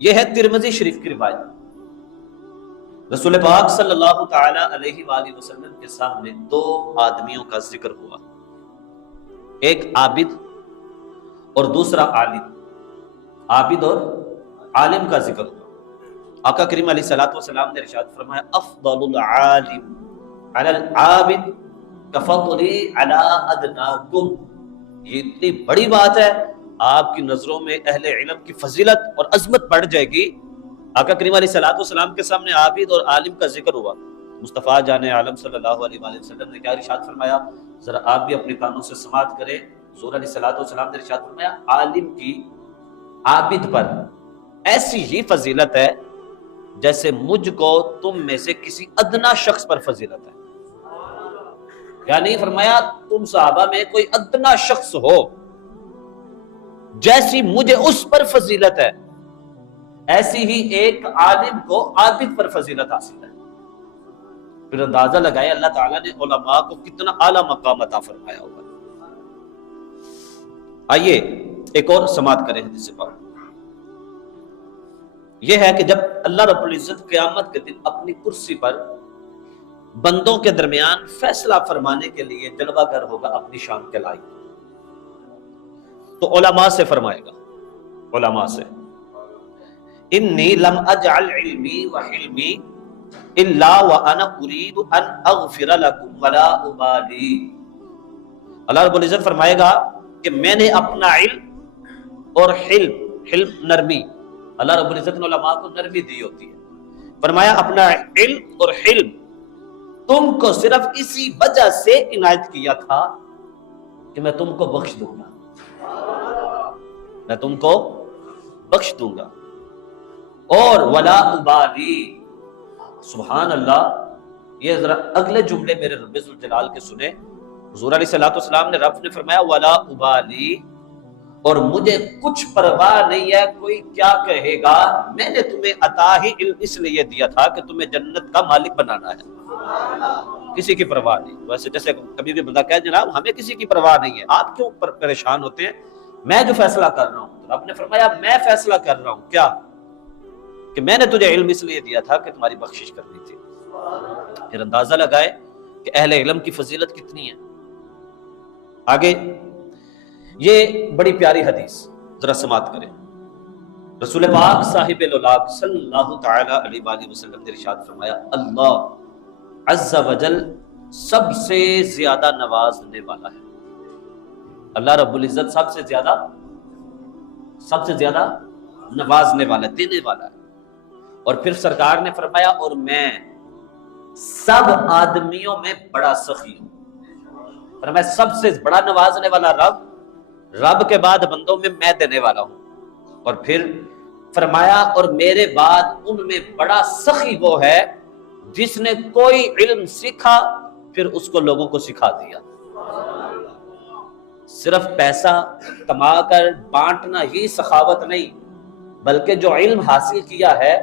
یہ ہے ترمذی شریف کی روایت۔ رسول پاک صلی اللہ تعالی علیہ وآلہ وسلم کے سامنے دو آدمیوں کا ذکر ہوا، ایک عابد اور دوسرا عالم۔ عابد اور عالم کا ذکر ہوا۔ آقا کریم علیہ الصلوۃ والسلام نے ارشاد فرمایا افضل العالم علی العابد کفضلی علی ادناکم۔ یہ اتنی بڑی بات ہے، آپ کی نظروں میں اہل علم کی فضیلت اور عظمت بڑھ جائے گی۔ آقا کریم علیہ الصلوۃ والسلام کے سامنے عابد اور عالم کا ذکر ہوا۔ مصطفیٰ جان عالم صلی اللہ علیہ وآلہ وسلم نے کیا ارشاد فرمایا؟ ذرا آپ بھی اپنے کانوں سے سماعت کریں۔ حضور علیہ الصلوۃ والسلام نے ارشاد فرمایا عالم کی عابد پر ایسی ہی فضیلت ہے جیسے مجھ کو تم میں سے کسی ادنا شخص پر فضیلت ہے۔ یعنی فرمایا تم صحابہ میں کوئی ادنا شخص ہو جیسی مجھے اس پر فضیلت ہے، ایسی ہی ایک عالم کو عابد پر فضیلت حاصل ہے۔ پھر اندازہ لگائے اللہ تعالیٰ نے علماء کو کتنا اعلیٰ مقام عطا فرمایا ہوگا۔ آئیے ایک اور سماعت کریں حدیث پاک۔ یہ ہے کہ جب اللہ رب العزت قیامت کے دن اپنی کرسی پر بندوں کے درمیان فیصلہ فرمانے کے لیے جلوہ گر ہوگا اپنی شان کے لائق، تو علماء سے فرمائے گا، علماء سے انی لم اجعل علمی وحلمی الا وانا اريد ان اغفر لكم ولا ابالی۔ اللہ رب العزت فرمائے گا کہ میں نے اپنا علم اور حلم نرمی، اللہ رب العزت نے علماء کو نرمی دی ہوتی ہے، فرمایا اپنا علم اور حلم تم کو صرف اسی وجہ سے عنایت کیا تھا کہ میں تم کو بخش دوں گا، میں تم کو بخش دوں گا۔ اور ولا ابالی، سبحان اللہ، یہ ذرا اگلے جملے میرے رب ذوالجلال کے سنیں۔ حضور علیہ الصلوۃ والسلام نے رب نے فرمایا ولا ابالی، اور مجھے کچھ پرواہ نہیں ہے کوئی کیا کہے گا، میں نے تمہیں عطا ہی علم اس لیے دیا تھا کہ تمہیں جنت کا مالک بنانا ہے، کسی کی پرواہ نہیں۔ ویسے جیسے کبھی بھی بندہ کہے جناب ہمیں کسی کی پرواہ نہیں ہے، آپ کیوں پریشان ہوتے ہیں؟ میں جو فیصلہ کر رہا ہوں، رب نے فرمایا میں فیصلہ کر رہا ہوں کیا، کہ میں نے تجھے علم اس لیے دیا تھا کہ تمہاری بخشش کرنی تھی۔ پھر اندازہ لگائے کہ اہل علم کی فضیلت کتنی ہے۔ آگے یہ بڑی پیاری حدیث ذرا سماعت کریں۔ رسول پاک صاحب الولاق صلی اللہ تعالی علیہ وآلہ وسلم نے ارشاد فرمایا اللہ عز و جل سب سے زیادہ نوازنے والا ہے۔ اللہ رب العزت سب سے زیادہ نوازنے والا ہے، دینے والا ہے۔ اور پھر سرکار نے فرمایا اور میں سب آدمیوں میں بڑا سخی ہوں۔ فرمایا سب سے بڑا نوازنے والا رب کے بعد بندوں میں میں دینے والا ہوں۔ اور پھر فرمایا اور میرے بعد ان میں بڑا سخی وہ ہے جس نے کوئی علم سیکھا پھر اس کو لوگوں کو سکھا دیا۔ صرف پیسہ کما کر بانٹنا ہی سخاوت نہیں، بلکہ جو علم حاصل کیا ہے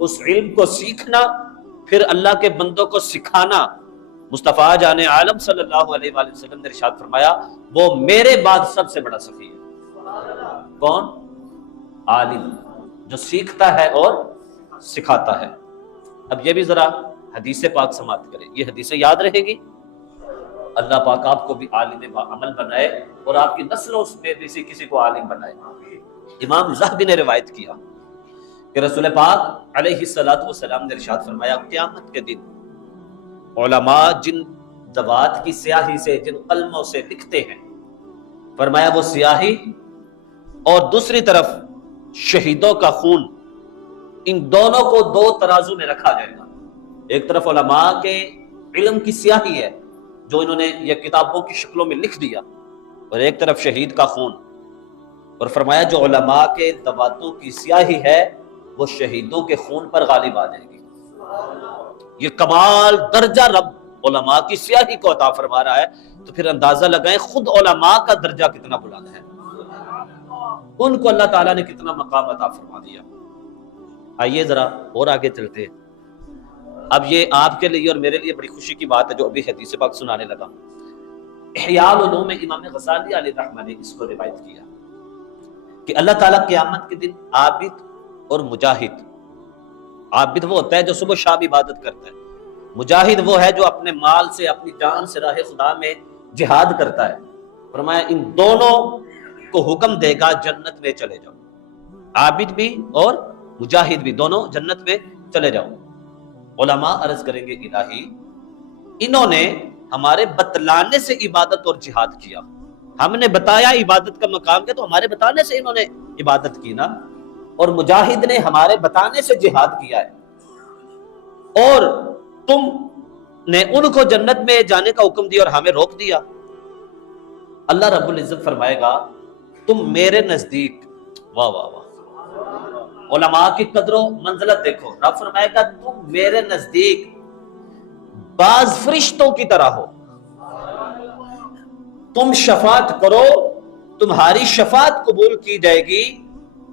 اس علم کو سیکھنا، پھر اللہ کے بندوں کو سکھانا۔ مصطفیٰ جان عالم صلی اللہ علیہ وآلہ وسلم نے ارشاد فرمایا وہ میرے بعد سب سے بڑا سخی ہے۔ کون؟ عالم، جو سیکھتا ہے اور سکھاتا ہے۔ اب یہ بھی ذرا حدیث پاک سماعت کریں، یہ حدیثیں یاد رہے گی۔ اللہ پاک آپ کو بھی عالم با عمل بنائے اور آپ کی نسلوں میں کسی کو عالم بنائے۔ امام زاہبی نے روایت کیا کہ رسول پاک علیہ الصلوۃ والسلام نے ارشاد فرمایا قیامت کے دن علماء جن دوات کی سیاہی سے، جن قلموں سے لکھتے ہیں، فرمایا وہ سیاہی اور دوسری طرف شہیدوں کا خون، ان دونوں کو دو ترازو میں رکھا جائے گا۔ ایک طرف علماء کے علم کی سیاہی ہے جو انہوں نے یہ کتابوں کی شکلوں میں لکھ دیا، اور ایک طرف شہید کا خون۔ اور فرمایا جو علماء کے دواتوں کی سیاہی ہے وہ شہیدوں کے خون پر غالب آ جائے گی۔ یہ کمال درجہ رب علماء کی سیاہی کو عطا فرما رہا ہے، تو پھر اندازہ لگائیں خود علماء کا درجہ کتنا بلند ہے، ان کو اللہ تعالیٰ نے کتنا مقام عطا فرما دیا۔ آئیے ذرا اور آگے چلتے ہیں۔ اب یہ آپ کے لیے اور میرے لیے بڑی خوشی کی بات ہے جو ابھی حدیث پاک سنانے لگا۔ احیاء العلوم میں امام غزالی علیہ الرحمہ نے اس کو روایت کیا کہ اللہ تعالیٰ قیامت کے دن عابد اور مجاہد، عابد وہ ہوتا ہے جو صبح شام عبادت کرتا ہے، مجاہد وہ ہے جو اپنے مال سے اپنی جان سے راہ خدا میں جہاد کرتا ہے۔ فرمایا ان دونوں کو حکم دے گا جنت میں چلے جاؤ، عابد بھی اور مجاہد بھی دونوں جنت میں چلے جاؤ۔ علماء عرض کریں گے الہی انہوں نے ہمارے بتلانے سے عبادت اور جہاد کیا، ہم نے بتایا عبادت کا مقام کیا تو ہمارے بتانے سے انہوں نے عبادت کی نا، اور مجاہد نے ہمارے بتانے سے جہاد کیا ہے، اور تم نے ان کو جنت میں جانے کا حکم دیا اور ہمیں روک دیا۔ اللہ رب العزت فرمائے گا تم میرے نزدیک، واہ واہ واہ، علماء کی قدر و منزلت دیکھو، رب فرمائے گا تم میرے نزدیک بعض فرشتوں کی طرح ہو، تم شفاعت کرو تمہاری شفاعت قبول کی جائے گی۔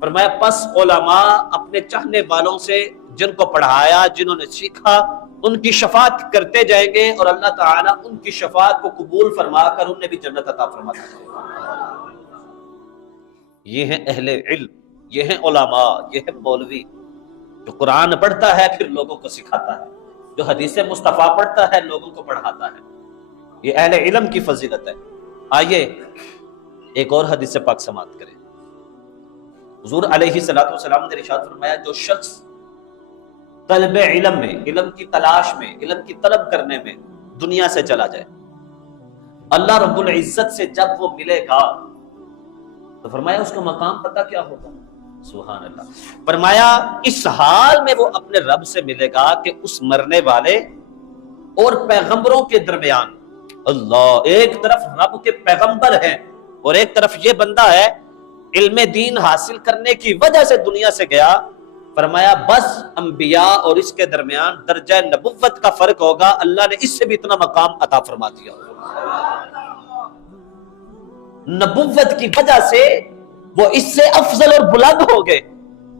فرمایا پس علماء اپنے چاہنے والوں سے جن کو پڑھایا جنہوں نے سیکھا ان کی شفاعت کرتے جائیں گے، اور اللہ تعالیٰ ان کی شفاعت کو قبول فرما کر انہیں بھی جنت عطا فرما دے گا۔ یہ ہیں اہل علم، یہ ہیں علماء، یہ ہے مولوی جو قرآن پڑھتا ہے پھر لوگوں کو سکھاتا ہے، جو حدیث مصطفیٰ پڑھتا ہے لوگوں کو پڑھاتا ہے، یہ اہل علم کی فضیلت ہے۔ آئیے ایک اور حدیث پاک سماعت کریں۔ حضور علیہ السلام نے ارشاد فرمایا جو شخص طلب علم میں، علم کی تلاش میں، علم کی طلب کرنے میں دنیا سے چلا جائے، اللہ رب العزت سے جب وہ ملے گا تو فرمایا اس کا مقام پتہ کیا ہوگا؟ سبحان اللہ، فرمایا اس حال میں وہ اپنے رب سے ملے گا کہ اس مرنے والے اور پیغمبروں کے درمیان، اللہ، ایک طرف رب کے پیغمبر ہیں اور ایک طرف یہ بندہ ہے علم دین حاصل کرنے کی وجہ سے دنیا سے گیا، فرمایا بس انبیاء اور اس کے درمیان درجہ نبوت کا فرق ہوگا، اللہ نے اس سے بھی اتنا مقام عطا فرما دیا، نبوت کی وجہ سے وہ اس سے افضل اور بلند ہو گئے،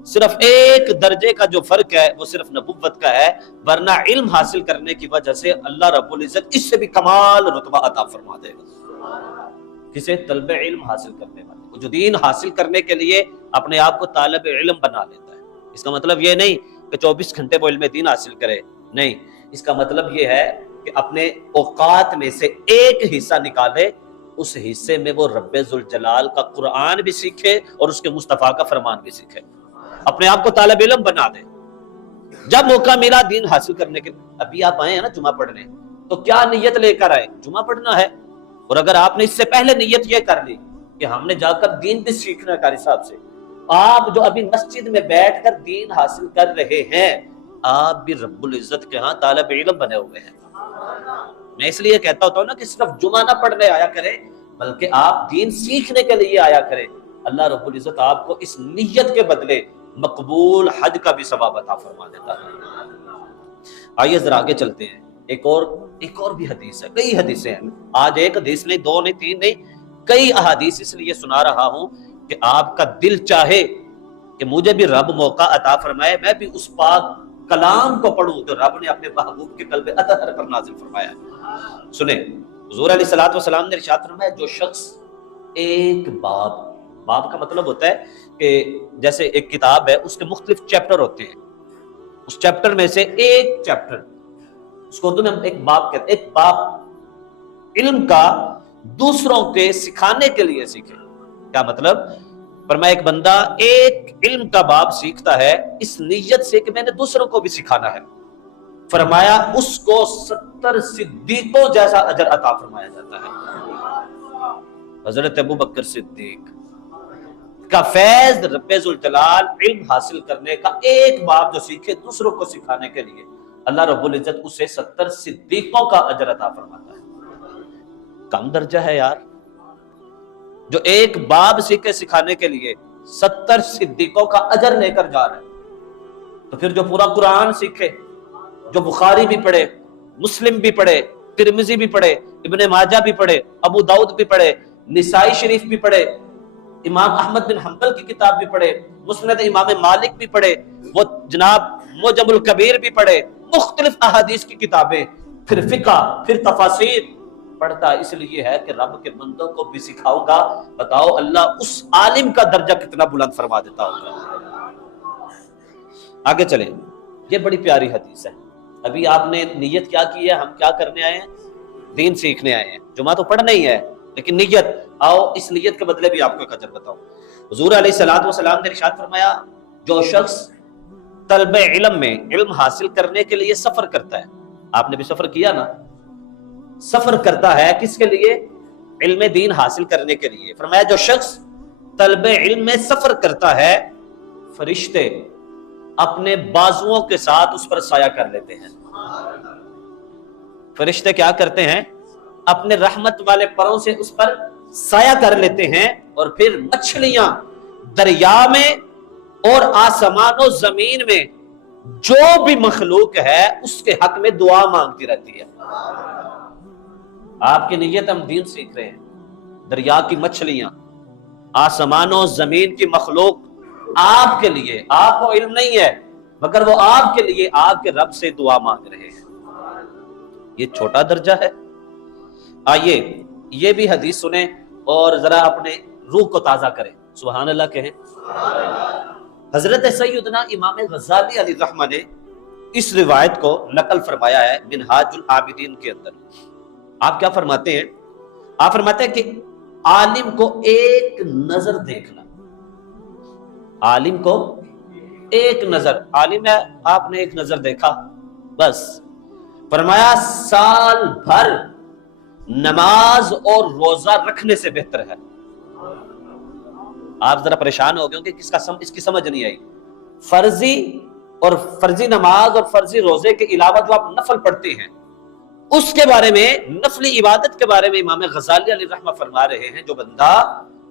صرف ایک درجے کا جو فرق ہے وہ صرف نبوت کا ہے، ورنہ علم حاصل کرنے کی وجہ سے اللہ رب العزت اس سے بھی کمال رتبہ عطا فرما دے گا۔ کسے؟ طلب علم حاصل کرنے والے جو دین حاصل کرنے کے لیے اپنے آپ کو طالب علم بنا لیتا ہے۔ اس کا مطلب یہ نہیں کہ 24 گھنٹے وہ علم دین حاصل کرے، نہیں، اس کا مطلب یہ ہے کہ اپنے اوقات میں سے ایک حصہ نکالے، اس حصے میں وہ رب ذوالجلال کا قرآن بھی سیکھے اور اس کے مصطفیٰ کا فرمان بھی سیکھے، اپنے آپ کو طالب علم بنا دے۔ جب موقع ملا دین حاصل کرنے کے، ابھی آپ آئے ہیں نا جمعہ پڑھنے، تو کیا نیت لے کر آئے؟ جمعہ پڑھنا ہے، اور اگر آپ نے اس سے پہلے نیت یہ کر لی کہ ہم نے جا کر دین بھی سیکھنا ہے قاری صاحب سے، آپ جو ابھی مسجد میں بیٹھ کر دین حاصل کر رہے ہیں آپ بھی رب العزت کے ہاں طالب علم بنے ہوئے ہیں۔ میں اس لیے کہتا ہوتا ہوں نا کہ صرف جمعہ نہ پڑھنے آیا کریں بلکہ آپ دین سیکھنے کے لیے آیا کریں، اللہ رب العزت آپ کو اس نیت کے بدلے مقبول حج کا بھی ثواب عطا فرما دیتا ہے۔ آئیے ذرا آگے چلتے ہیں، ایک اور بھی حدیث ہے، کئی حدیثیں ہیں، آج ایک حدیث نہیں، دو نہیں، تین نہیں، کئی احادیث اس لیے سنا رہا ہوں کہ آپ کا دل چاہے کہ مجھے بھی رب موقع عطا فرمائے، میں بھی اس پاک کلام کو پڑھوں جو رب نے اپنے محبوب کے قلب اطہر پر نازل فرمایا ہے۔ سنیں، حضور علیہ الصلوۃ والسلام نے ارشاد فرمایا جو شخص ایک باب کا مطلب ہوتا ہے کہ جیسے ایک کتاب ہے اس کے مختلف چیپٹر ہوتے ہیں، اس چیپٹر میں سے ایک چیپٹر، اس کو اردو میں ہم ایک باب کہتے ہیں، ایک باب علم کا دوسروں کے سکھانے کے لیے سیکھے۔ کیا مطلب؟ فرمایا ایک بندہ ایک علم کا باب سیکھتا ہے اس نیت سے کہ میں نے دوسروں کو بھی سکھانا ہے، فرمایا اس کو 70 صدیقوں جیسا اجر عطا فرمایا جاتا ہے۔ حضرت ابوبکر صدیق کا فیض رب ذوالجلال علم حاصل کرنے کا ایک باب جو سیکھے دوسروں کو سکھانے کے لیے اللہ رب العزت اسے 70 صدیقوں کا اجر عطا فرماتا ہے۔ کم درجہ ہے یار، جو ایک باب سیکھے سکھانے کے لیے 70 صدیقوں کا اجر لے کر جا رہا ہے، تو پھر جو پورا قرآن سیکھے، جو بخاری بھی پڑھے، مسلم بھی پڑھے، ترمذی بھی پڑھے، ابن ماجہ بھی پڑھے، ابو داؤد بھی پڑھے، نسائی شریف بھی پڑھے، امام احمد بن حنبل کی کتاب بھی پڑھے، مسند امام مالک بھی پڑھے، وہ جناب معجم الکبیر بھی پڑھے، مختلف احادیث کی کتابیں، پھر فقہ، پھر تفاسیر پڑھتا اس لیے ہے کہ رب کے بندوں کو بھی سکھاؤں گا، بتاؤ اللہ اس عالم کا درجہ کتنا بلند فرما دیتا ہوگا۔ آگے چلیں، یہ بڑی پیاری حدیث ہے. ابھی آپ نے نیت کیا کی ہے؟ ہم کیا کرنے آئے ہیں؟ دین سیکھنے آئے ہیں. جمعہ تو پڑھنا ہی ہے، لیکن نیت، آؤ اس نیت کے بدلے بھی آپ کو ایک اجر بتاؤں. حضور علیہ الصلوۃ والسلام نے ارشاد فرمایا، جو شخص طلب علم میں علم حاصل کرنے کے لیے سفر کرتا ہے، آپ نے بھی سفر کیا نا، سفر کرتا ہے کس کے لیے؟ علم دین حاصل کرنے کے لیے. فرمایا جو شخص طلب علم میں سفر کرتا ہے، فرشتے اپنے بازوؤں کے ساتھ اس پر سایہ کر لیتے ہیں. فرشتے کیا کرتے ہیں؟ اپنے رحمت والے پروں سے اس پر سایہ کر لیتے ہیں، اور پھر مچھلیاں دریا میں اور آسمان و زمین میں جو بھی مخلوق ہے اس کے حق میں دعا مانگتی رہتی ہے. آپ کی نیت ہم دین سیکھ رہے ہیں، دریا کی مچھلیاں، آسمان و زمین کی مخلوق آپ کے لیے، آپ کو علم نہیں ہے مگر وہ آپ کے لیے آپ کے رب سے دعا مانگ رہے ہیں. یہ چھوٹا درجہ ہے. آئیے یہ بھی حدیث سنیں اور ذرا اپنے روح کو تازہ کریں. سبحان اللہ کہیں. حضرت سیدنا امام غزالی علیہ الرحمہ نے اس روایت کو نقل فرمایا ہے منہاج العابدین کے اندر. آپ کیا فرماتے ہیں؟ آپ فرماتے ہیں کہ عالم کو ایک نظر دیکھنا، عالم کو ایک نظر، عالم ہے آپ نے ایک نظر دیکھا بس، فرمایا سال بھر نماز اور روزہ رکھنے سے بہتر ہے. آپ ذرا پریشان ہو گئے کہ اس کی سمجھ نہیں آئی. فرضی نماز اور فرضی روزے کے علاوہ جو آپ نفل پڑھتے ہیں اس کے بارے میں، نفلی عبادت کے بارے میں امام غزالی علیہ الرحمہ فرما رہے ہیں جو بندہ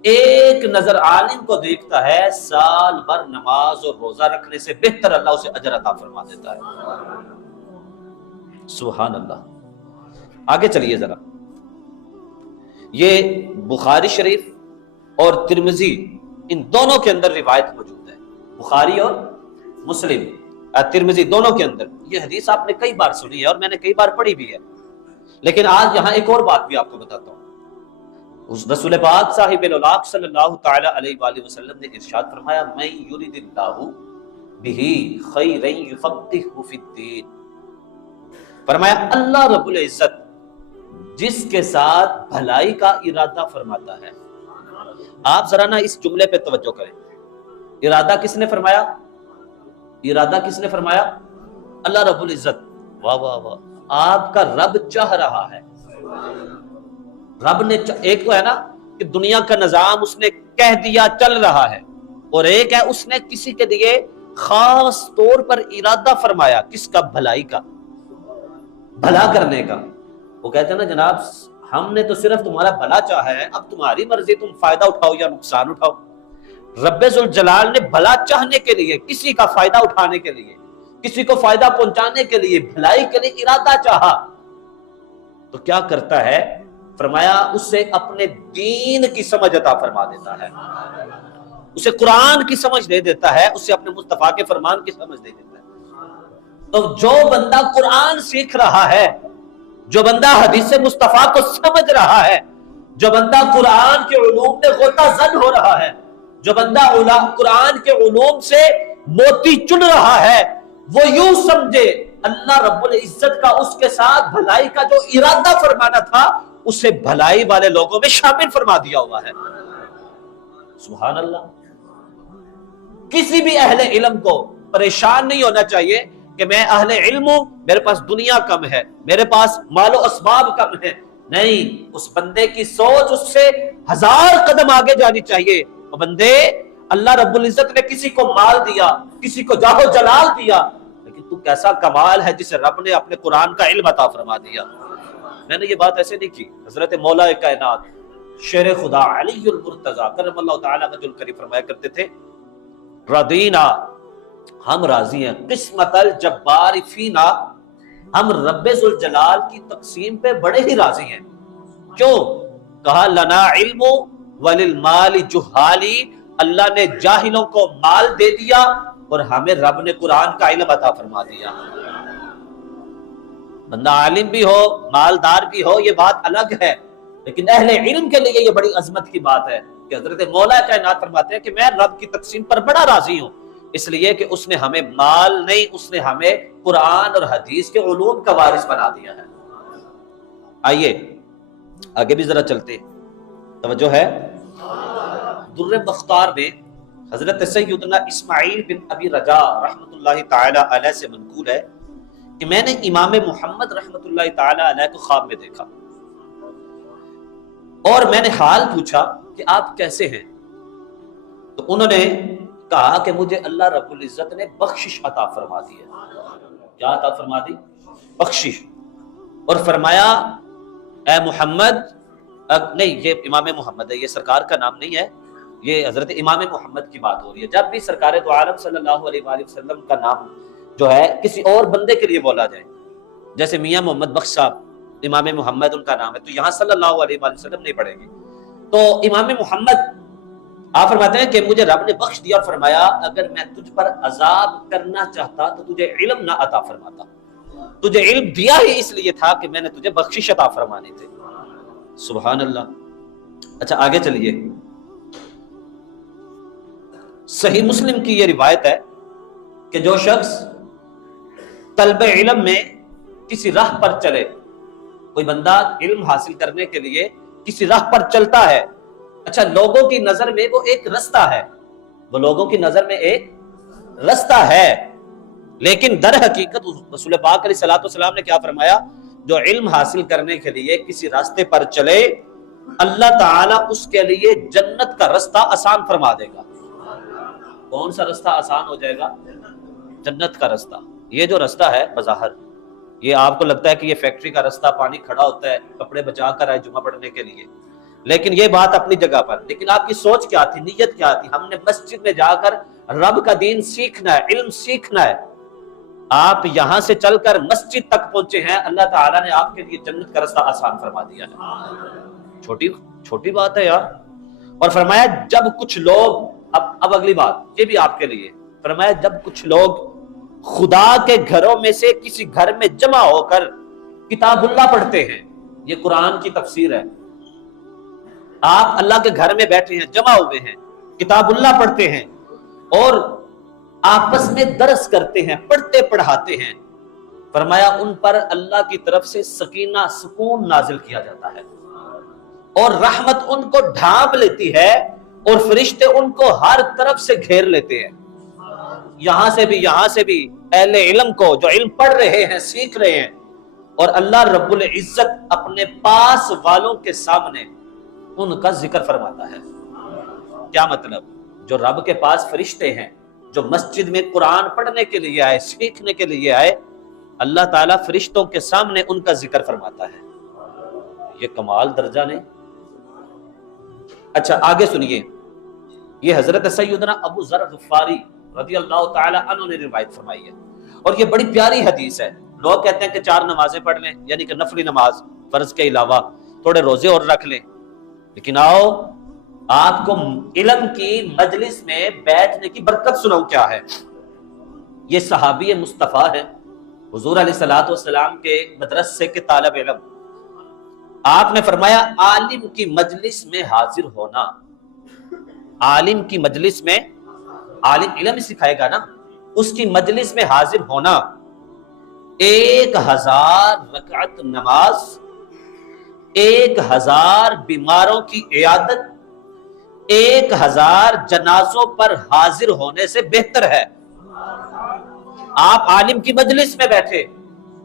ایک نظر عالم کو دیکھتا ہے سال بھر نماز اور روزہ رکھنے سے بہتر اللہ اسے اجر عطا فرما دیتا ہے. سبحان اللہ. آگے چلیے ذرا. یہ بخاری شریف اور ترمذی ان دونوں کے اندر روایت موجود ہے، بخاری اور مسلم، ترمذی دونوں کے اندر. یہ حدیث آپ نے کئی بار سنی ہے اور میں نے کئی بار پڑھی بھی ہے، لیکن آج یہاں ایک اور بات بھی آپ کو بتاتا ہوں. رسول پاک صاحب الاولاق صلی اللہ تعالی علیہ وآلہ وسلم نے ارشاد فرمایا، من یرید اللہ بہ خیرا یفقہہ فی الدین. فرمایا اللہ رب العزت جس کے ساتھ بھلائی کا ارادہ فرماتا ہے. آپ ذرا نا اس جملے پہ توجہ کریں. ارادہ کس نے فرمایا؟ ارادہ کس نے فرمایا؟ اللہ رب العزت. واہ واہ واہ. آپ کا رب چاہ رہا ہے. رب نے ایک تو ہے نا کہ دنیا کا نظام اس نے کہہ دیا چل رہا ہے، اور ایک ہے اس نے کسی کے لیے خاص طور پر ارادہ فرمایا. کس کا؟ بھلائی کا، بھلا کرنے کا. وہ کہتے ہیں نا جناب ہم نے تو صرف تمہارا بھلا چاہا ہے، اب تمہاری مرضی، تم فائدہ اٹھاؤ یا نقصان اٹھاؤ. رب ذوالجلال نے بھلا چاہنے کے لیے، کسی کا فائدہ اٹھانے کے لیے، کسی کو فائدہ پہنچانے کے لیے، بھلائی کے لیے ارادہ چاہا تو کیا کرتا ہے؟ فرمایا اس سے اپنے دین کی سمجھ عطا فرما دیتا ہے، اسے قرآن کی سمجھ دے دیتا ہے، اسے اپنے مصطفیٰ کے فرمان کی سمجھ دے دیتا ہے. تو جو بندہ قرآن سیکھ رہا ہے، جو بندہ حدیث مصطفیٰ کو سمجھ رہا ہے، جو بندہ قرآن کے علوم میں غوطہ زن ہو رہا ہے، جو بندہ قرآن کے علوم سے موتی چن رہا ہے، وہ یوں سمجھے اللہ رب العزت کا اس کے ساتھ بھلائی کا جو ارادہ فرمانا تھا اسے بھلائی والے لوگوں میں شامل فرما دیا ہوا ہے. سبحان اللہ. کسی بھی اہل علم کو پریشان نہیں ہونا چاہیے کہ میں اہل علم ہوں، میرے پاس دنیا کم ہے، میرے پاس مال و اسباب کم ہے. نہیں، اس بندے کی سوچ اس سے 1000 قدم آگے جانی چاہیے. وہ بندے اللہ رب العزت نے کسی کو مال دیا، کسی کو جاہ و جلال دیا، لیکن تو کیسا کمال ہے جسے رب نے اپنے قرآن کا علم عطا فرما دیا. میں نے یہ بات ایسے نہیں کی. حضرت مولا کائنات شیر خدا علی المرتضی کرم اللہ تعالی وجہ الکریم فرمایا کرتے تھے، رضینا، ہم راضی ہیں، قسمت الجبار فینا، ہم رب ذوالجلال کی تقسیم پہ بڑے ہی راضی ہیں. کیوں؟ کہا لنا علم وللمال جہالی، اللہ نے جاہلوں کو مال دے دیا اور ہمیں رب نے قرآن کا علم عطا فرما دیا. بندہ عالم بھی ہو، مالدار بھی ہو، یہ بات الگ ہے، لیکن اہل علم کے لیے یہ بڑی عظمت کی بات ہے کہ حضرت مولا کائنات فرماتے ہیں کہ میں رب کی تقسیم پر بڑا راضی ہوں. اس لیے کہ اس نے ہمیں مال نہیں، اس نے ہمیں قرآن اور حدیث کے علوم کا وارث بنا دیا ہے۔ آئیے آگے بھی ذرا چلتے ہیں، توجہ ہے۔ در مختار میں حضرت سیدنا اسماعیل بن ابی رجاء رحمۃ اللہ تعالی علیہ سے منقول ہے کہ میں نے امام محمد رحمۃ اللہ تعالی علیہ کو خواب میں دیکھا اور میں نے حال پوچھا کہ آپ کیسے ہیں، تو انہوں نے کہا کہ مجھے اللہ رب العزت نے بخشش عطا فرما دی ہے۔ کیا عطا فرما دی؟ بخشش۔ اور فرمایا اے محمد، نہیں یہ امام محمد ہے، یہ سرکار کا نام نہیں ہے، یہ حضرت امام محمد کی بات ہو رہی ہے۔ جب بھی سرکار دو عالم صلی اللہ علیہ وآلہ وسلم کا نام جو ہے کسی اور بندے کے لیے بولا جائے، جیسے میاں محمد بخش صاحب، امام محمد ان کا نام ہے، تو یہاں صلی اللہ علیہ وآلہ وسلم نہیں پڑھیں گے، تو امام محمد آپ فرماتے ہیں کہ مجھے رب نے بخش دیا اور فرمایا اگر میں تجھ پر عذاب کرنا چاہتا تو تجھے علم نہ عطا فرماتا، تجھے علم دیا ہی اس لیے تھا کہ میں نے تجھے بخشش عطا فرمانی تھے۔ سبحان اللہ۔ اچھا آگے چلیے، صحیح مسلم کی یہ روایت ہے کہ جو شخص طلب علم میں کسی راہ پر چلے، کوئی بندہ علم حاصل کرنے کے لیے کسی راہ پر چلتا ہے، اچھا لوگوں کی نظر میں وہ ایک رستہ ہے، وہ لوگوں کی نظر میں ایک رستہ ہے، لیکن در حقیقت رسول پاک علیہ الصلوۃ والسلام نے کیا فرمایا؟ جو علم حاصل کرنے کے لیے کسی راستے پر چلے، اللہ تعالیٰ اس کے لیے جنت کا رستہ آسان فرما دے گا۔ کون سا رستہ آسان ہو جائے گا؟ جنت کا رستہ۔ یہ جو رستہ ہے بظاہر یہ آپ کو لگتا ہے کہ یہ فیکٹری کا رستہ، پانی کھڑا ہوتا ہے، کپڑے بچا کر آئے جمعہ پڑھنے کے لیے، لیکن یہ بات اپنی جگہ پر، لیکن آپ کی سوچ کیا تھی، نیت کیا تھی؟ ہم نے مسجد میں جا کر رب کا دین سیکھنا ہے، علم سیکھنا ہے۔ آپ یہاں سے چل کر مسجد تک پہنچے ہیں، اللہ تعالیٰ نے آپ کے لیے جنت کا رستہ آسان فرما دیا ہے۔ چھوٹی بات ہے یار۔ اور فرمایا جب کچھ لوگ، اب اگلی بات یہ بھی آپ کے لیے، فرمایا جب کچھ لوگ خدا کے گھروں میں سے کسی گھر میں جمع ہو کر کتاب اللہ پڑھتے ہیں، یہ قرآن کی تفسیر ہے، آپ اللہ کے گھر میں بیٹھے ہیں، جمع ہوئے ہیں، کتاب اللہ پڑھتے ہیں اور آپس میں درس کرتے ہیں، پڑھتے پڑھاتے ہیں، فرمایا ان پر اللہ کی طرف سے سکینہ، سکون نازل کیا جاتا ہے اور رحمت ان کو ڈھانپ لیتی ہے اور فرشتے ان کو ہر طرف سے گھیر لیتے ہیں، یہاں سے بھی اہل علم کو جو علم پڑھ رہے ہیں، سیکھ رہے ہیں، اور اللہ رب العزت اپنے پاس والوں کے سامنے ان کا ذکر فرماتا ہے۔ کیا مطلب؟ جو رب کے پاس فرشتے ہیں، جو مسجد میں قرآن پڑھنے کے لیے آئے، سیکھنے کے لیے آئے، اللہ تعالیٰ فرشتوں کے سامنے ان کا ذکر فرماتا ہے۔ یہ کمال درجہ نہیں؟ اچھا آگے سنیے، یہ حضرت سیدنا ابو ذر غفاری رضی اللہ تعالی عنہ نے روایت فرمائی ہے، اور یہ بڑی پیاری حدیث ہے۔ لوگ کہتے ہیں کہ 4 نمازیں پڑھ لیں، یعنی کہ نفلی نماز فرض کے علاوہ تھوڑے روزے اور رکھ لیں، لیکن آؤ آپ کو علم کی مجلس میں بیٹھنے کی برکت سناؤں کیا ہے۔ یہ صحابی مصطفیٰ ہے، حضور علیہ الصلوۃ والسلام کے مدرسے کے طالب علم۔ آپ نے فرمایا عالم کی مجلس میں حاضر ہونا، عالم کی مجلس میں، عالم علم سکھائے گا نا، اس کی مجلس میں حاضر ہونا 1000 رکعت نماز، 1000 بیماروں کی عیادت، 1000 جنازوں پر حاضر ہونے سے بہتر ہے۔ آپ عالم کی مجلس میں بیٹھے،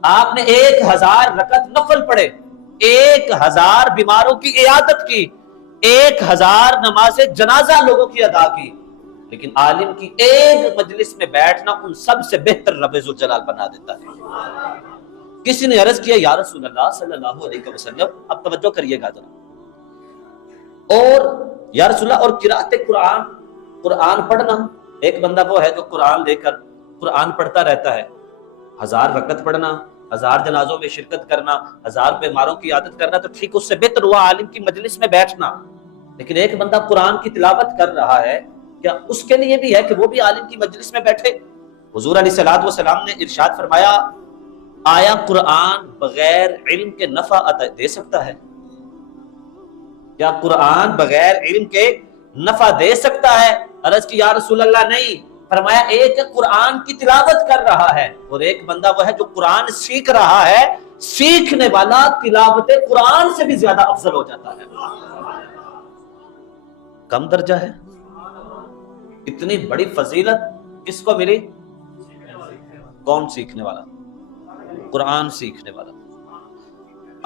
آپ نے 1000 رکعت نفل پڑھے، 1000 بیماروں کی عیادت کی، 1000 نماز جنازہ لوگوں کی ادا کی، لیکن عالم کی ایک مجلس میں بیٹھنا ان سب سے بہتر رب ذوالجلال بنا دیتا ہے۔ کسی نے عرض کیا یا رسول اللہ صلی اللہ علیہ وسلم، اب توجہ کریے گا ذرا، اور یا رسول اللہ اور قرات قرآن پڑھنا، ایک بندہ وہ ہے جو قرآن لے کر قرآن پڑھتا رہتا ہے، 1000 رکعت پڑھنا، 1000 جنازوں میں شرکت کرنا، 1000 بیماروں کی عادت کرنا تو ٹھیک، اس سے بہتر ہوا عالم کی مجلس میں بیٹھنا، لیکن ایک بندہ قرآن کی تلاوت کر رہا ہے، کیا اس کے لیے بھی ہے کہ وہ بھی عالم کی مجلس میں بیٹھے؟ حضور علیہ الصلوۃ والسلام نے ارشاد فرمایا آیا قرآن بغیر علم کے نفع دے سکتا ہے؟ کیا قرآن بغیر علم کے نفع دے سکتا ہے؟ عرض کی یا رسول اللہ نہیں، فرمایا ایک قرآن کی تلاوت کر رہا ہے اور ایک بندہ وہ ہے جو قرآن سیکھ رہا ہے. سیکھنے والا تلاوت قرآن سے بھی زیادہ افضل ہو جاتا ہے. کم درجہ ہے. اتنی بڑی فضیلت کس کو ملی؟ کون سیکھنے والا؟ قرآن سیکھنے والا.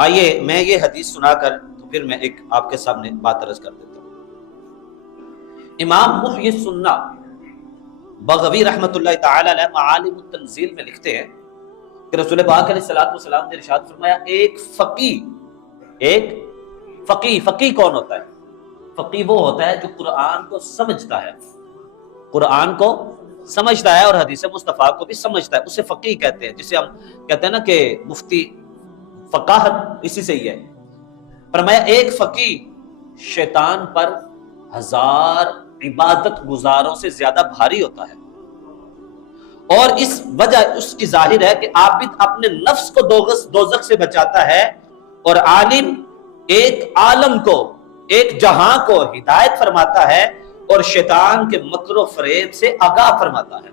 آئیے میں یہ حدیث سنا کر تو پھر میں ایک آپ کے سامنے بات عرض کر دیتا ہوں. امام محی السنہ بغوی رحمت اللہ تعالی علیہ معالم التنزیل میں لکھتے ہیں کہ رسول پاک علیہ السلام نے ارشاد فرمایا ایک فقیہ کون ہوتا ہے؟ فقیہ وہ ہوتا ہے جو قرآن کو سمجھتا ہے، قرآن کو سمجھتا ہے اور حدیث مصطفیٰ کو بھی سمجھتا ہے. اسے فقیہ کہتے ہیں، جسے ہم کہتے ہیں نا کہ مفتی فقاہت اسی سے ہی ہے. فرمایا ایک فقیہ شیطان پر 1000 عبادت گزاروں سے زیادہ بھاری ہوتا ہے، اور اس وجہ اس کی ظاہر ہے کہ عابد اپنے نفس کو دوزخ سے بچاتا ہے، اور عالم ایک عالم کو، ایک جہاں کو ہدایت فرماتا ہے اور شیطان کے مکر و فریب سے آگاہ فرماتا ہے.